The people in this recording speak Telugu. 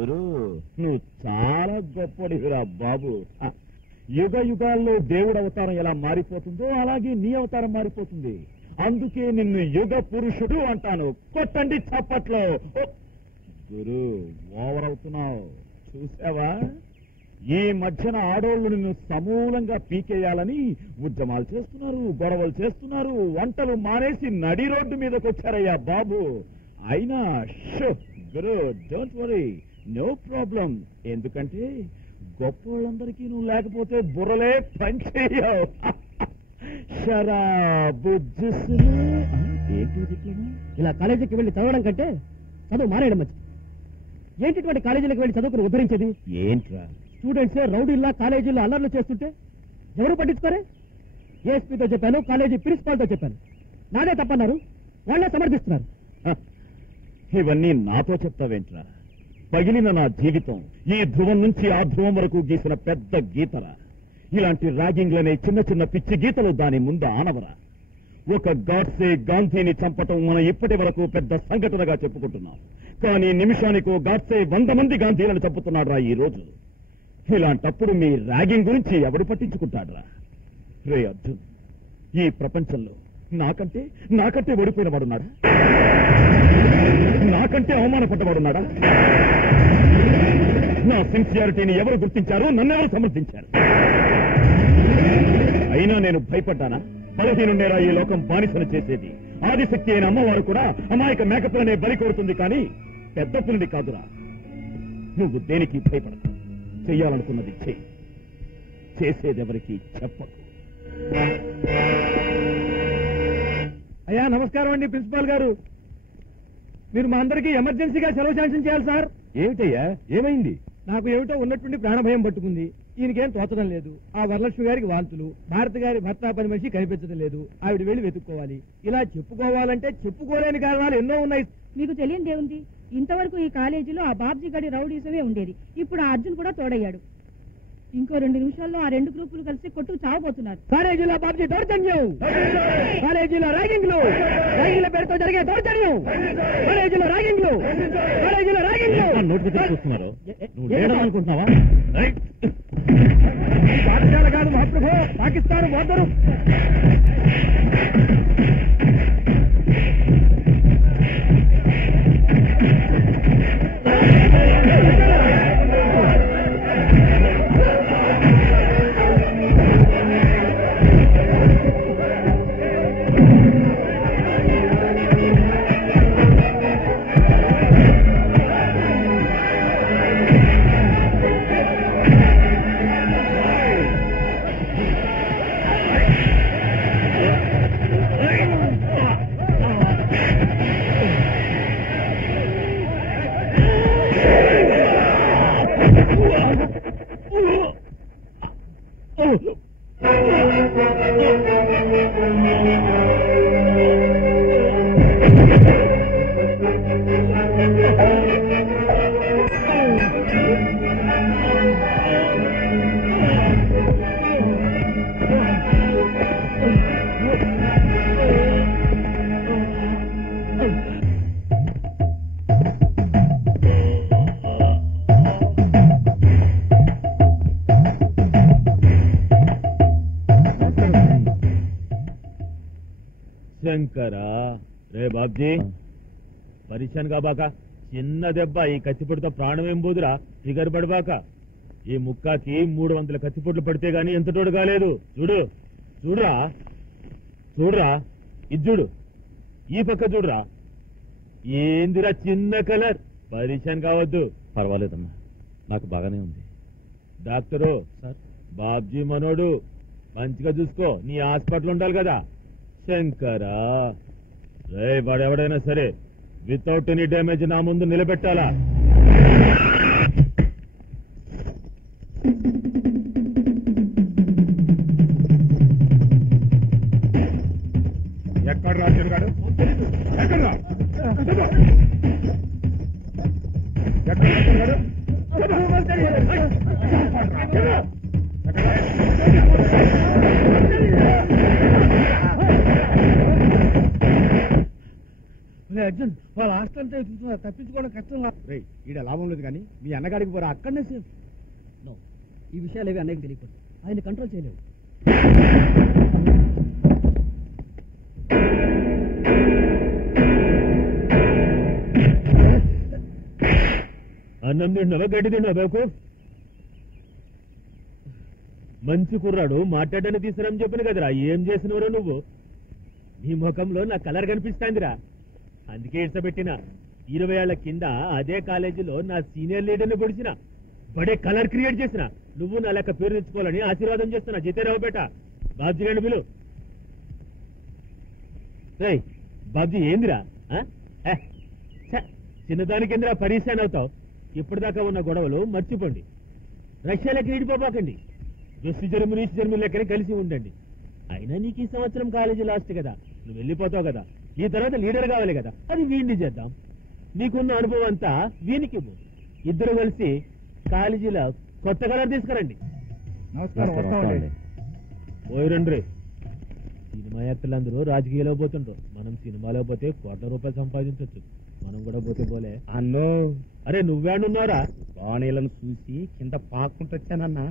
గురు నువ్వు చాలా గొప్పడివిరా బాబు. యుగ యుగాల్లో దేవుడు అవతారం ఎలా మారిపోతుందో అలాగే నీ అవతారం మారిపోతుంది. అందుకే నిన్ను యుగ పురుషుడు అంటాను. కొట్టండి చప్పట్లో. గురు ఓవర్ అవుతున్నావు. చూసావా, ఈ మధ్యన ఆడోళ్లు నిన్ను సమూలంగా పీకేయాలని ఉద్యమాలు చేస్తున్నారు, గొడవలు చేస్తున్నారు, వంటలు మానేసి నడి రోడ్డు మీదకి వచ్చారయ్యా బాబు. అయినా గురు డోంట్ వరీ, నో ప్రాబ్లం. ఎందుకంటే గొప్ప నువ్వు లేకపోతే బుర్రలే పనిచేయవు. ఇలా కాలేజీకి వెళ్లి చదవడం కంటే చదువు మానేయడం మంచిది. ఏంటి కాలేజీలకు వెళ్లి చదువుకుని ఉద్ధరించేది? ఏంట్రా, స్టూడెంట్స్ రౌడీల్లా కాలేజీలో అల్లర్లు చేస్తుంటే ఎవరు పట్టించుకోరే? ఏఎస్పీతో చెప్పాను, కాలేజీ ప్రిన్సిపాల్తో చెప్పాను. నాదే తప్పన్నారు, వాళ్లే సమర్థిస్తున్నారు. ఇవన్నీ నాతో చెప్తావేంట్రా? పగిలిన నా జీవితం ఈ ధ్రువం నుంచి ఆ ధ్రువం వరకు గీసిన పెద్ద గీతరా. ఇలాంటి ర్యాగింగ్లనే చిన్న చిన్న పిచ్చి గీతలు దాని ముందు ఆనవరా. ఒక గాడ్సే గాంధీని చంపటం మనం ఇప్పటి వరకు పెద్ద సంఘటనగా చెప్పుకుంటున్నాం. కానీ నిమిషానికో గాడ్సే 100 మంది గాంధీలను చంపుతున్నాడు రా ఈ రోజు. ఇలాంటప్పుడు మీ ర్యాగింగ్ గురించి ఎవడు పట్టించుకుంటాడురా? రే అర్జున్, ఈ ప్రపంచంలో నాకంటే ఓడిపోయిన వాడున్నాడా? నాకంటే అవమానపడ్డవాడున్నాడా? నా సిన్సియారిటీని ఎవరు గుర్తించారు? నన్నెవరు సమర్థించారు? అయినా నేను భయపడ్డానా? బలహీనుండేరా ఈ లోకం బానిసను చేసేది. ఆదిశక్తి అయిన అమ్మవారు కూడా అమాయక మేకపులనే బలి కోరుతుంది, కానీ పెద్ద పులిని కాదురా. నువ్వు దేనికి భయపడదు. చెయ్యాలనుకున్నది చెయ్యి, చేసేదెవరికి చెప్పకు. అయ్యా నమస్కారం అండి ప్రిన్సిపాల్ గారు. మీరు మా అందరికీ ఎమర్జెన్సీగా సెలవు శాంక్షన్ చేయాలి సార్. ఏమిటయ్యా, ఏమైంది? నాకు ఏమిటో ఉన్నటువంటి ప్రాణభయం పట్టుకుంది. ఈయనకేం తోచడం లేదు. ఆ వరలక్ష్మి గారికి వాంతులు, భారత గారి భర్త పని మనిషి కనిపించడం లేదు. ఆవిడ వెళ్లి వెతుక్కోవాలి. ఇలా చెప్పుకోవాలంటే చెప్పుకోలేని కారణాలు ఎన్నో ఉన్నాయి. మీకు తెలియదేముంది, ఇంతవరకు ఈ కాలేజీలో ఆ బాబ్జీ గడి రౌడీసమే ఉండేది. ఇప్పుడు ఆ అర్జున్ కూడా తోడయ్యాడు. ఇంకో 2 నిమిషాల్లో ఆ 2 గ్రూపులు కలిసి కొట్టుకు చావబోతున్నారు. కాలేజీలో బాబ్జీ దౌర్జన్యం, కాలేజీలో ర్యాగింగ్లు, ర్యాగింగ్ల పేరుతో జరిగే దౌర్జన్యం, కాలేజీలో ర్యాగింగ్లు, కాలేజీలో ర్యాగింగ్లు. నోటికి చూస్తున్నారు అనుకుంటున్నావా? పాఠశాల కాదు మహాప్రభు, పాకిస్తాన్ బోర్డరు. శంకరా, రే బాబ్జీ, పరిశాన్ కాబాక. చిన్న దెబ్బ, ఈ కత్తిపొడితో ప్రాణం ఏం పోదురా. ఫిగర్ పడబాక. ఈ ముక్కాకి 300 కత్తిపొట్లు పడితే గాని ఎంత తోడు కాలేదు. చూడురా, ఇది చూడు, ఈ పక్క చూడురా. ఏందిరా చిన్న కలర్. పరిశాన్ కావద్దు. పర్వాలేదమ్మా, నాకు బాగానే ఉంది. డాక్టరు, బాబ్జీ మనోడు, మంచిగా చూసుకో. నీ హాస్పిటల్ ఉండాలి కదా. శంకరా, రే వాడెవడైనా సరే వితౌట్ ఎనీ డ్యామేజ్ నా ముందు నిలబెట్టాలా. ఎక్కడ రాజన్ గారు? అర్జున్ వాళ్ళ హాస్టల్ అంతా చూస్తున్నారు, తప్పించుకోవడం కష్టం. ఈడ లాభం లేదు కానీ మీ అన్నగాడికి పోరా, అక్కడనే సేఫ్. ఈ విషయాలు ఏవి అన్నయ్యకి తెలియకూడదు. ఆయన కంట్రోల్ చేయలేవు. అన్నం తిన్నావా గడ్డి తిన్నావా బేకు? మంచి కుర్రాడు మాట్లాడని తీసుకురని చెప్పిన కదరా, ఏం చేసినవరో నువ్వు? నీ ముఖంలో నా కలర్ కనిపిస్తాందిరా, అందుకే ఇష్టపెట్టిన. 20 ఏళ్ల కింద అదే కాలేజీలో నా సీనియర్ లీడర్ని పొడిచిన, బడే కలర్ క్రియేట్ చేసిన. నువ్వు నా లెక్క పేరు తెచ్చుకోవాలని ఆశీర్వాదం చేస్తున్నా. జితేరావు బేట, బాబ్జీ గండి పిలు. బాబ్జీ ఏందిరా? చిన్నదానికేందిరా పరీక్షాన్ అవుతావు? ఇప్పటిదాకా ఉన్న గొడవలు మర్చిపోండి, రష్యాలకి ఈడిపోబాకండి, వెస్ట్ జర్మనీ ఈస్ట్ జర్మనీ లెక్కనే కలిసి ఉండండి. అయినా నీకు ఈ సంవత్సరం కాలేజీ లాస్ట్ కదా, నువ్వు వెళ్ళిపోతావు కదా, ఈ తర్వాత లీడర్ కావాలి కదా, అది వీడిని చేద్దాం. నీకున్న అనుభవం అంతా వీనికి ఇవ్వు. ఇద్దరు కలిసి కాలేజీలో కొత్త కలర్ తీసుకురండి. పోయి రండి. సినిమా యాక్టర్లందరూ రాజకీయాలో పోతుండ్రు, మనం సినిమాలో పోతే ₹1,00,00,000 సంపాదించవచ్చు. మనం కూడా పోతే పోలే. అన్నో అరే నువ్వేడున్నారా? బాణీలను చూసి కింద పాక్కుంటొచ్చానన్నా.